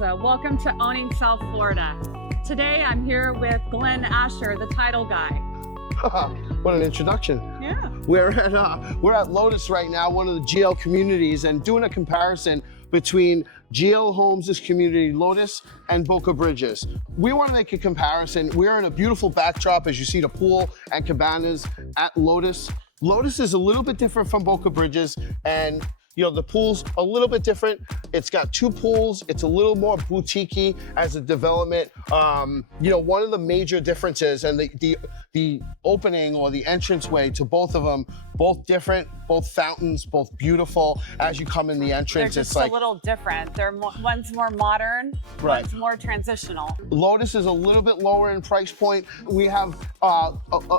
Souza. Welcome to Owning South Florida. Today I'm here with Glenn Asher, the title guy. What an introduction. Yeah. We're at Lotus right now, one of the GL communities, and doing a comparison between GL Homes' community, Lotus, and Boca Bridges. We want to make a comparison. We're in a beautiful backdrop, as you see the pool and cabanas at Lotus. Lotus is a little bit different from Boca Bridges, and you know, the pool's a little bit different. It's got two pools. It's a little more boutique-y as a development. You know, one of the major differences, and the opening or the entranceway to both of them, both different, both fountains, both beautiful. As you come in the entrance, They're just it's like a little different. One's more modern, right. One's more transitional. Lotus is a little bit lower in price point. We have a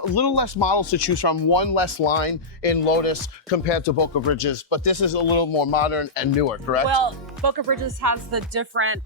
little less models to choose from, one less line in Lotus compared to Boca Bridges, but this is a little more modern and newer, correct? Well, Boca Bridges has the different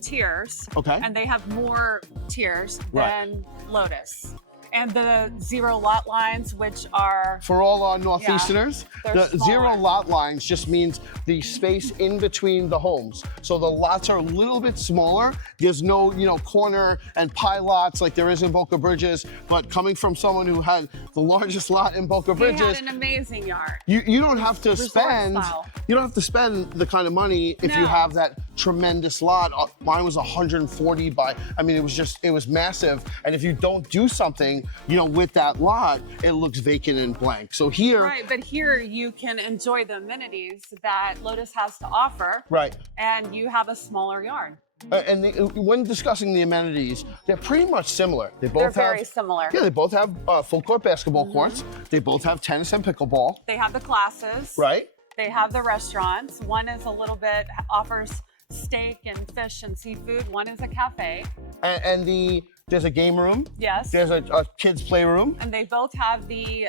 tiers, okay, and they have more tiers right. than Lotus. And the zero lot lines, which are... For all our Northeasterners, the smaller. Zero lot lines just means the space in between the homes. So the lots are a little bit smaller. There's no, you know, corner and pie lots like there is in Boca Bridges, but coming from someone who had the largest lot in Boca Bridges... He had an amazing yard. You don't have to spend... Style. You don't have to spend the kind of money if you have that tremendous lot. Mine was 140 by, I mean, it was massive. And if you don't do something, you know, with that lot, it looks vacant and blank. So here... Right, but here you can enjoy the amenities that Lotus has to offer. Right. And you have a smaller yard. When discussing the amenities, they're pretty much similar. They're very similar. Yeah, they both have full court basketball courts. They both have tennis and pickleball. They have the classes. Right. They have the restaurants. One is a little bit, offers steak and fish and seafood. One is a cafe. And there's a game room. Yes. There's a kids playroom. And they both have the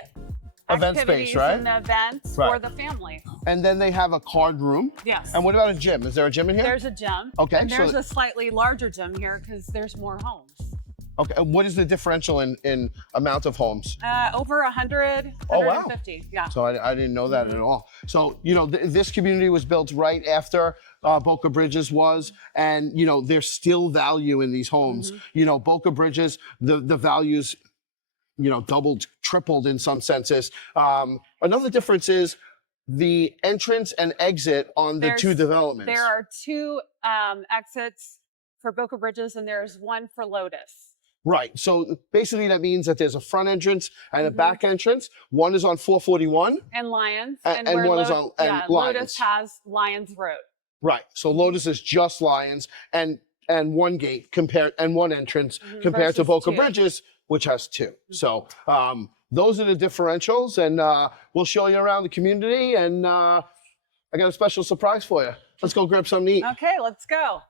event space, right? And the events for the family. And then they have a card room. Yes. And what about a gym? Is there a gym in here? There's a gym. Okay. And there's a slightly larger gym here because there's more homes. Okay. And what is the differential in amount of homes? Over 100, 150. Oh, wow. Yeah. So I didn't know that at all. So, you know, this community was built right after Boca Bridges was, and, you know, there's still value in these homes. You know, Boca Bridges, the values, you know, doubled, tripled in some senses. Another difference is the entrance and exit on the two developments. There are two exits for Boca Bridges, and there's one for Lotus. Right. So basically that means that there's a front entrance and a back entrance. One is on 441. And Lions. And one is on Lions. Lotus has Lions Road. Right. So Lotus is just Lions and one gate and one entrance compared to Boca Bridges, which has two. So those are the differentials, and we'll show you around the community, and I got a special surprise for you. Let's go grab something to eat. Okay, let's go.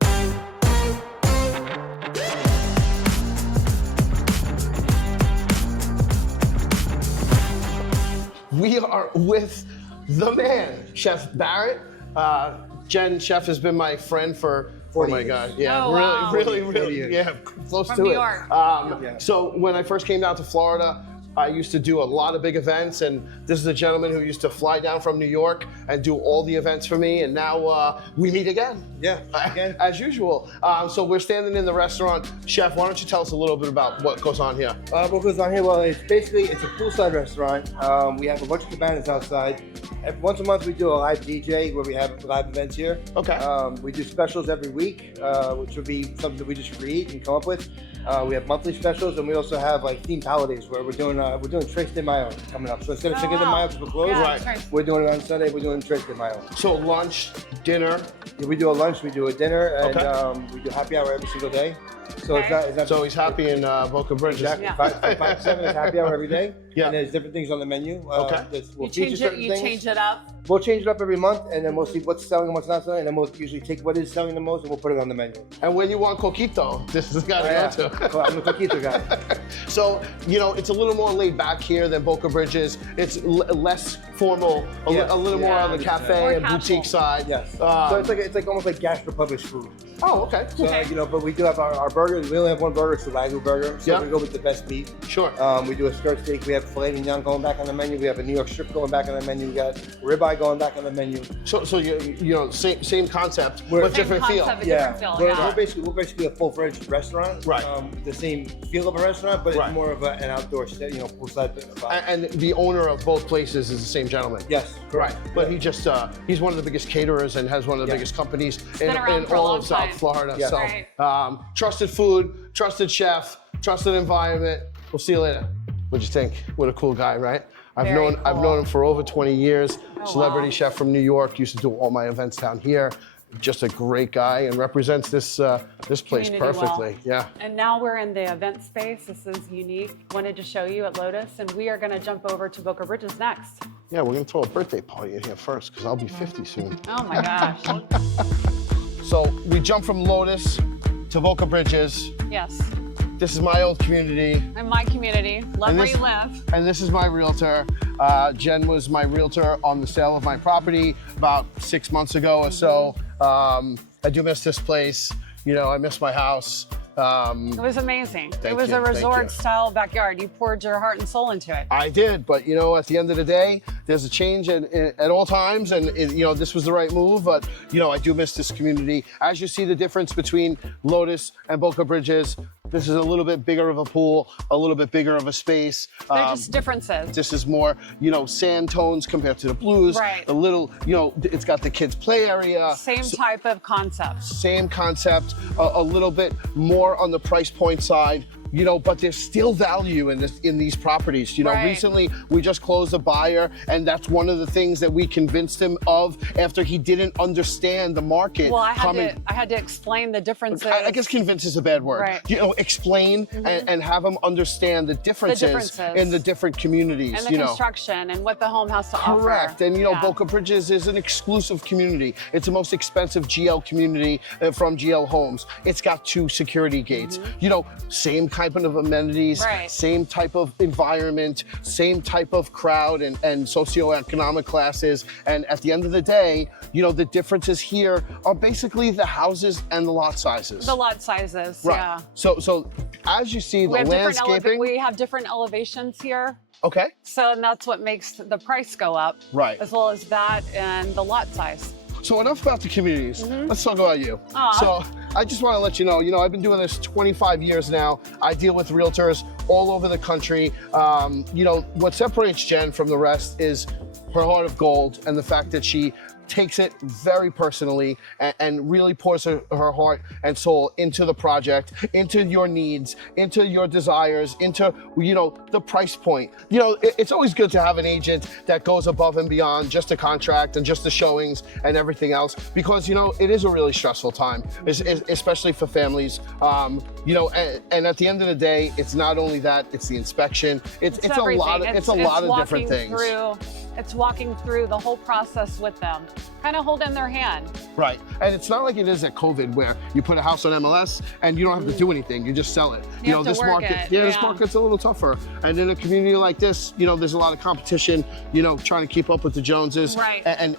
We are with the man, Chef Barrett. Jen, Chef has been my friend for, oh my God, yeah, really, yeah, close From to New it. York. So when I first came down to Florida, I used to do a lot of big events, and this is a gentleman who used to fly down from New York and do all the events for me, and now we meet again. Yeah, again. As usual. So we're standing in the restaurant. Chef, why don't you tell us a little bit about what goes on here? What goes on here? Well, it's a poolside restaurant. We have a bunch of cabanas outside. Once a month we do a live DJ where we have live events here. Okay. We do specials every week, which would be something that we just create and come up with. We have monthly specials, and we also have like themed holidays where we're doing Tres de Mayo coming up. So instead of Cinco de Mayo, we're closed. Yeah, We're doing it on Sunday. We're doing Tres de Mayo. So lunch, dinner. Yeah, we do a lunch, we do a dinner, and we do happy hour every single day. So it's not. So he's happy in Boca Bridges. Exactly. 5 to 7 is happy hour every day. Yeah. And there's different things on the menu. You change it up. We'll change it up every month, and then we'll see what's selling and what's not selling, and then we'll usually take what is selling the most and we'll put it on the menu. And when you want coquito, this is the guy to go to. I'm the coquito guy. So, you know, it's a little more laid back here than Boca Bridges. It's less formal, a little more on the cafe and boutique side. Yes. So it's like almost like gastro published food. Oh, okay. So, but we do have our burgers. We only have one burger. It's the Wagyu burger. So we go with the best beef. Sure. We do a skirt steak. We have filet mignon going back on the menu. We have a New York strip going back on the menu. We got ribeye going back on the menu. So you same concept, but different feel. We're basically a full-fledged restaurant. Right. The same feel of a restaurant, but it's more of an outdoor, poolside. And the owner of both places is the same gentleman. Yes. Right. But he just he's one of the biggest caterers and has one of the biggest companies in all of South Florida. Yeah. So trusted food, trusted chef, trusted environment. We'll see you later. What'd you think? What a cool guy, right? I've known him for over 20 years. Celebrity chef from New York. Used to do all my events down here. Just a great guy and represents this place perfectly. Yeah. And now we're in the event space. This is unique. Wanted to show you at Lotus, and we are going to jump over to Boca Bridges next. Yeah, we're going to throw a birthday party in here first because I'll be 50 soon. Oh my gosh. So we jump from Lotus to Boca Bridges. Yes. This is my old community. In my community. Love where you live. And this is my realtor. Jen was my realtor on the sale of my property about 6 months ago or so. I do miss this place. I miss my house. It was amazing. It was a resort-style backyard. You poured your heart and soul into it. I did, but at the end of the day, there's a change at all times, and this was the right move. But I do miss this community. As you see the difference between Lotus and Boca Bridges, this is a little bit bigger of a pool, a little bit bigger of a space. They're just differences. This is more, sand tones compared to the blues. Right. A little, it's got the kids' play area. Same type of concept. Same concept, a little bit more on the price point side. But there's still value in these properties. Recently we just closed a buyer, and that's one of the things that we convinced him of after he didn't understand the market. Well, I had to explain the differences. I guess convince is a bad word. Right. Explain and have him understand the differences in the different communities. And the construction and what the home has to offer. Correct. And Boca Bridges is an exclusive community. It's the most expensive GL community from GL Homes. It's got 2 security gates. Same type of amenities, same type of environment, same type of crowd and socioeconomic classes. And at the end of the day, the differences here are basically the houses and the lot sizes. The lot sizes, right. Yeah. So as you see, the landscaping. We have different elevations here. Okay. So that's what makes the price go up. Right. As well as that and the lot size. So enough about the communities. Let's talk about you. So I just want to let you know, I've been doing this 25 years now. I deal with realtors all over the country. What separates Jen from the rest is her heart of gold and the fact that she takes it very personally and really pours her heart and soul into the project, into your needs, into your desires, into, the price point. It's always good to have an agent that goes above and beyond just a contract and just the showings and everything else, because, it is a really stressful time, especially for families. And at the end of the day, it's not only that, it's the inspection. It's a lot of different things. It's walking through the whole process with them, kind of holding their hand. Right, and it's not like it is at COVID where you put a house on MLS and you don't have to do anything, you just sell it. This market's a little tougher. And in a community like this, there's a lot of competition, trying to keep up with the Joneses. Right. And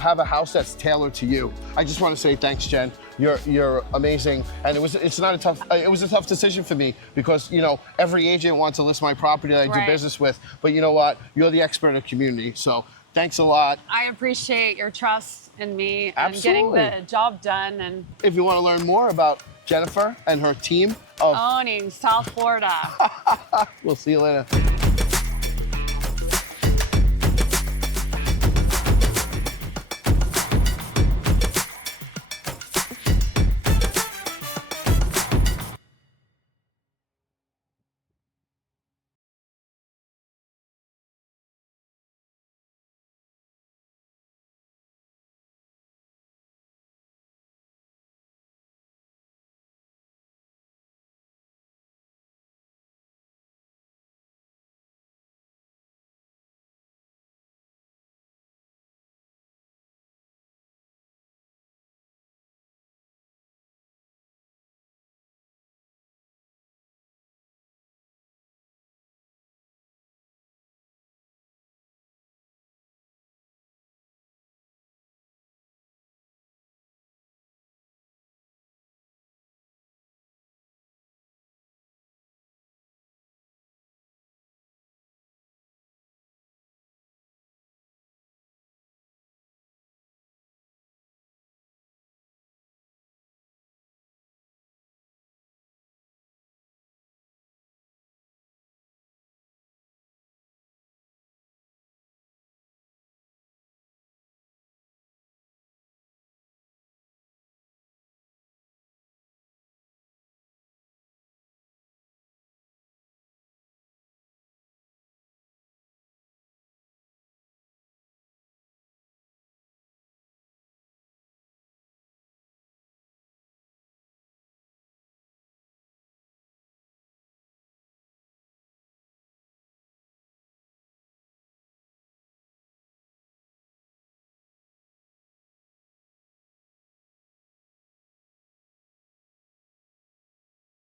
have a house that's tailored to you. I just want to say thanks, Jen. You're amazing. And it was a tough decision for me because, every agent wants to list my property that I do business with. But you know what? You're the expert of community. So thanks a lot. I appreciate your trust in me and getting the job done. And if you want to learn more about Jennifer and her team of owning South Florida, we'll see you later.